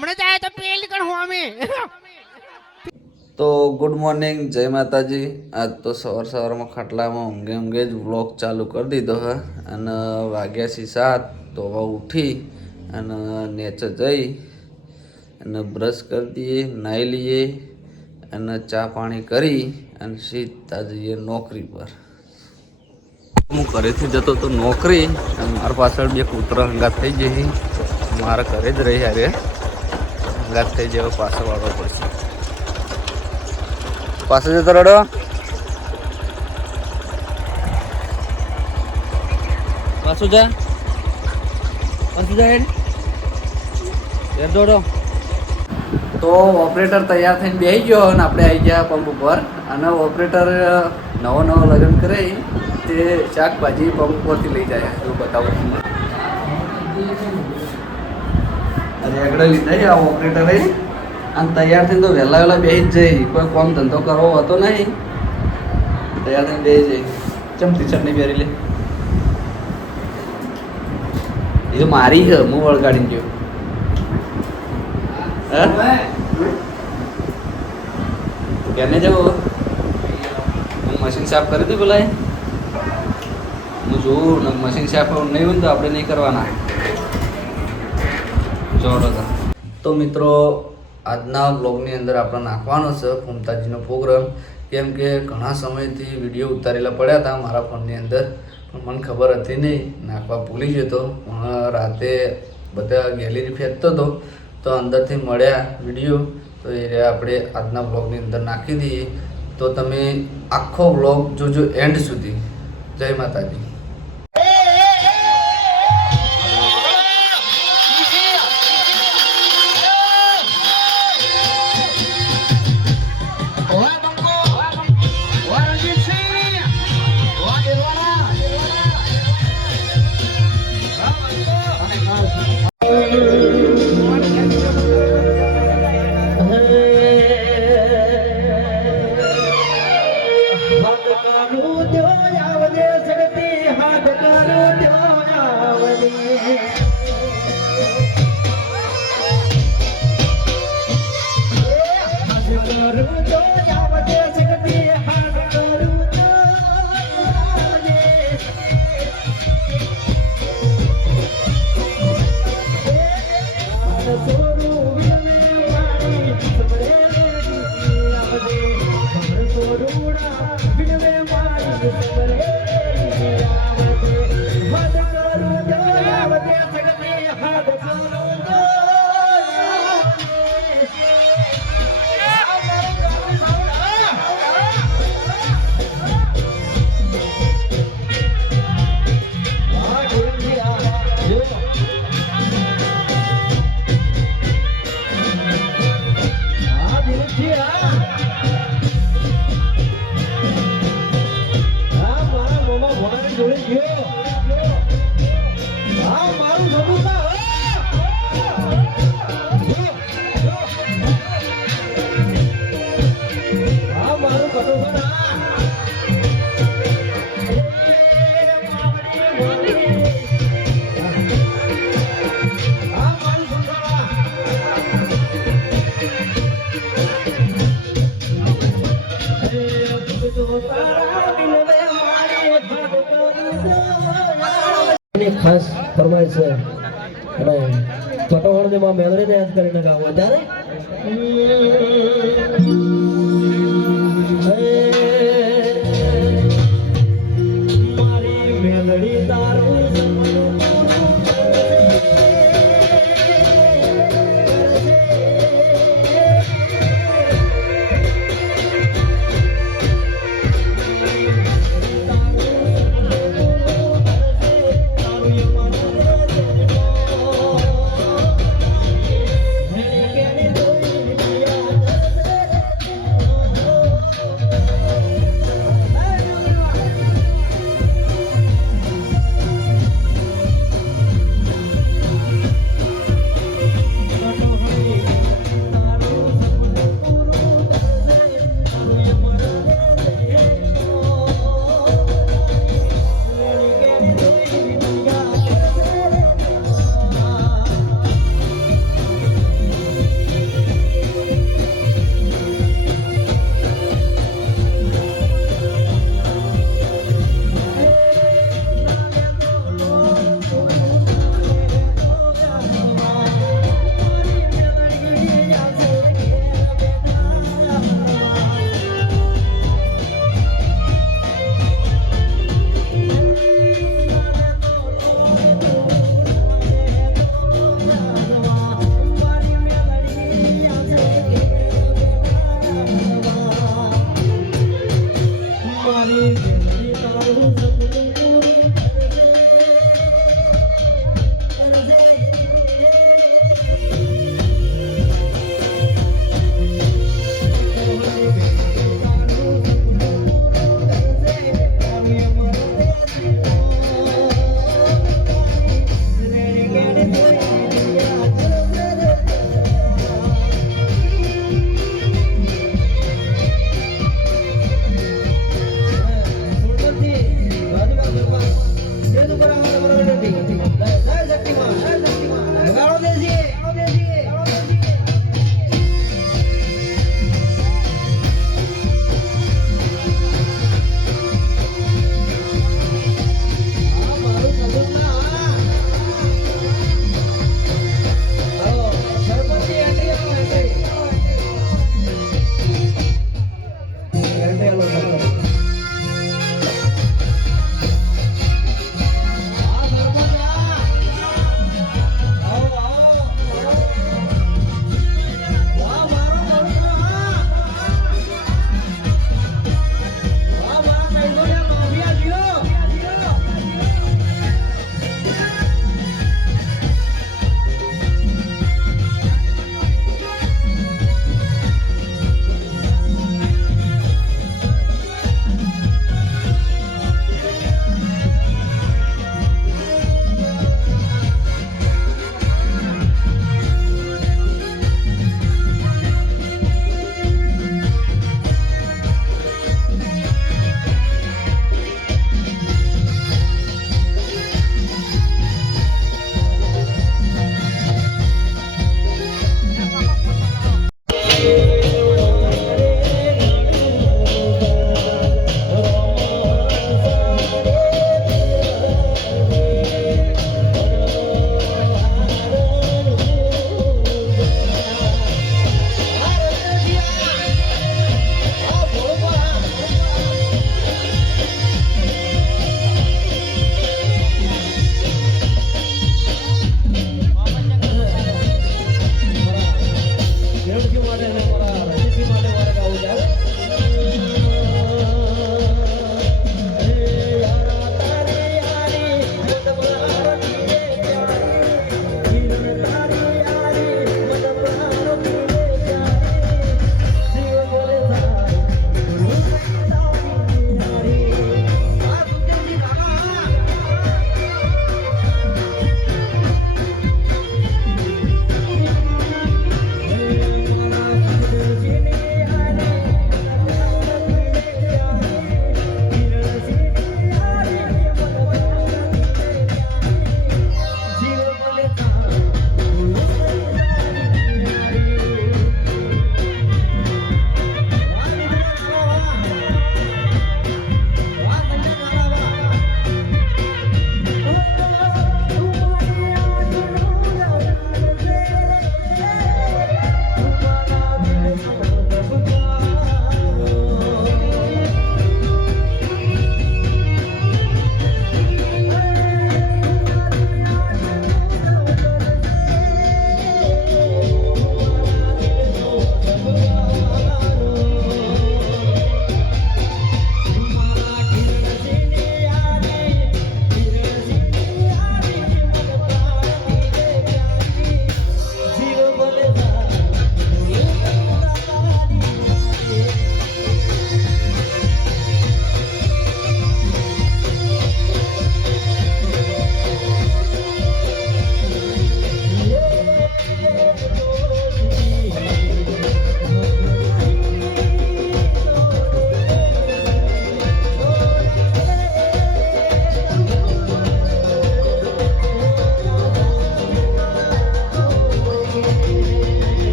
હમણાં જ તો પેલી કણ હું અમે. તો ગુડ મોર્નિંગ જય માતાજી. આજ તો સવાર સવારમાં ખાટલામાં ઊંઘે ઊંઘે જ વ્લોગ ચાલુ કરી દીધો હે. અને વાગ્યા છે સાત, તો ઉઠી અને નેચર જઈ અને બ્રશ કરી દઈએ, નાહી લઈએ અને ચા પાણી કરી અને સીધા જઈએ નોકરી પર. હું ઘરેથી જતો તો નોકરી અને મારા પાછળ બે કૂતરા હંગા થઈ જઈ મારા ઘરે જ રહી હારે હંગાત થઈ જાય પાછો વાળવો પડશે. પાછો જતો રડો. પાછું જા. પાછું જા હેડ. દોડો. તો ઓપરેટર તૈયાર થઈને બેસી ગયો અને આપણે આવી ગયા પંપ ઉપર. અને ઓપરેટર નવો નવો લગ્ન કરે તે શાકભાજી પંપ ઉપરથી લઈ જાય. એવું બતાવું. લીધા છે આ ઓપરેટરે અને તૈયાર થઈને તો વહેલા વહેલા બેસી જ જઈ કોઈ કોમ ધંધો કરવો હતો નહીં. તૈયાર થઈને બેસી જઈ ચમ ટી શર્ટ નહીં પહેરી લે. એ તો મારી છે, હું વળગાડીને ગયો. હે? કેને જવો હું મશીન સાફ કરી દઉં પેલા હું જોઉં મશીન સાફ નહીં હોય તો આપણે નહીં કરવાના. જોડો તો મિત્રો, આજના બ્લોગની અંદર આપણે નાખવાનો છે ફૂમતાજીનો પ્રોગ્રામ. કેમ કે ઘણા સમયથી વીડિયો ઉતારેલા પડ્યા હતા મારા ફોનની અંદર, પણ મને ખબર હતી નહીં. નાખવા ભૂલી જતો. પણ રાતે બધા ગેલેરી ફેંકતો હતો. તો અંદરથી મળ્યા વીડિયો. તો એ આપણે આજના બ્લોગની અંદર નાખી દઈએ. તો તમે આખો બ્લોગ જોજો એન્ડ સુધી. જય માતાજી. મારું ખાસ ફરમાય છે. અને કટોળ ને માં મેમરી ને યાદ કરીને ગાવું. ત્યારે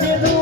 যে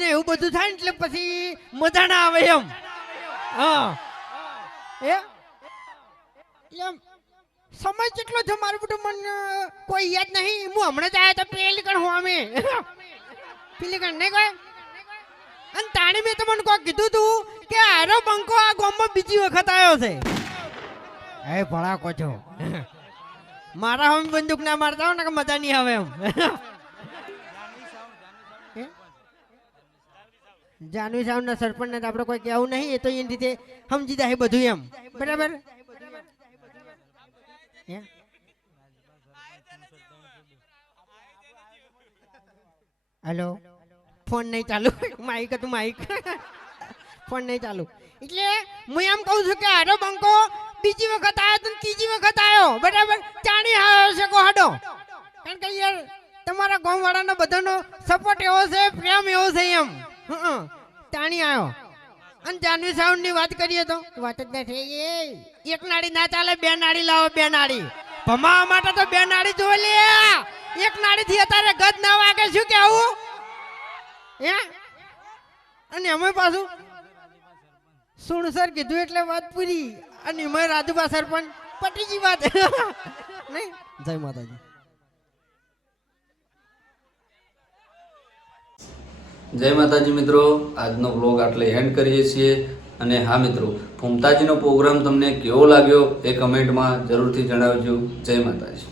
ને એવું બધું થાય એટલે પછી મજા ના આવે એમ. સમય કેટલો છે મારું બધું મને કોઈ યાદ નહીં. હું હમણાં જ તો પેલી કણ હું અમે પેલી કણ નહીં કોઈ અને તાણી મેં તમને કોઈ કીધું તું કે આરો બંકો આ ગામમાં બીજી વખત આવ્યો છે. એ ભડાકો છો મારા હમ બંદૂક ના મારતા હો ને કે મજા નહીં આવે એમ. જાનવી સાહેબ ના સરપંચ ને આપણે કોઈ કહેવું નહીં, એ તો એની રીતે સમજી જાય બધું એમ. બરાબર? હેલો? ફોન નહીં ચાલુ. માઇક હતું માઇક ફોન નહીં ચાલુ. એટલે હું એમ કહું છું કે હારો બંકો, બીજી વખત આવ્યો તો ત્રીજી વખત આવ્યો બરાબર? ચાણી આવ્યો છે કો હાડો? કારણ કે યાર, તમારા ગામવાળાનો બધાનો સપોર્ટ એવો છે, પ્રેમ એવો છે એમ. હં ચાણી આવ્યો અને જાનવી સાઉન્ડની વાત કરીએ તો? વાત જ નથી. એ એક નાડી ના ચાલે બે નાડી લાવો બે નાડી ભમાવા માટે તો બે નાડી જોઈ લે. એક નાડી થી અત્યારે ગદ ના વાગે શું કેવું હે? અને અમે પાછું સુણ સર કીધું એટલે વાત પૂરી. અને એમાં રાજુબા સરપંચ પટીજી વાત. નહીં? જય માતાજી. જય માતાજી મિત્રો, આજનો બ્લોગ આટલે એન્ડ કરીએ છીએ. અને હા મિત્રો ફૂમતાજીનો પ્રોગ્રામ તમને કેવો લાગ્યો એ કમેન્ટમાં જરૂરથી જણાવજો. જય માતાજી.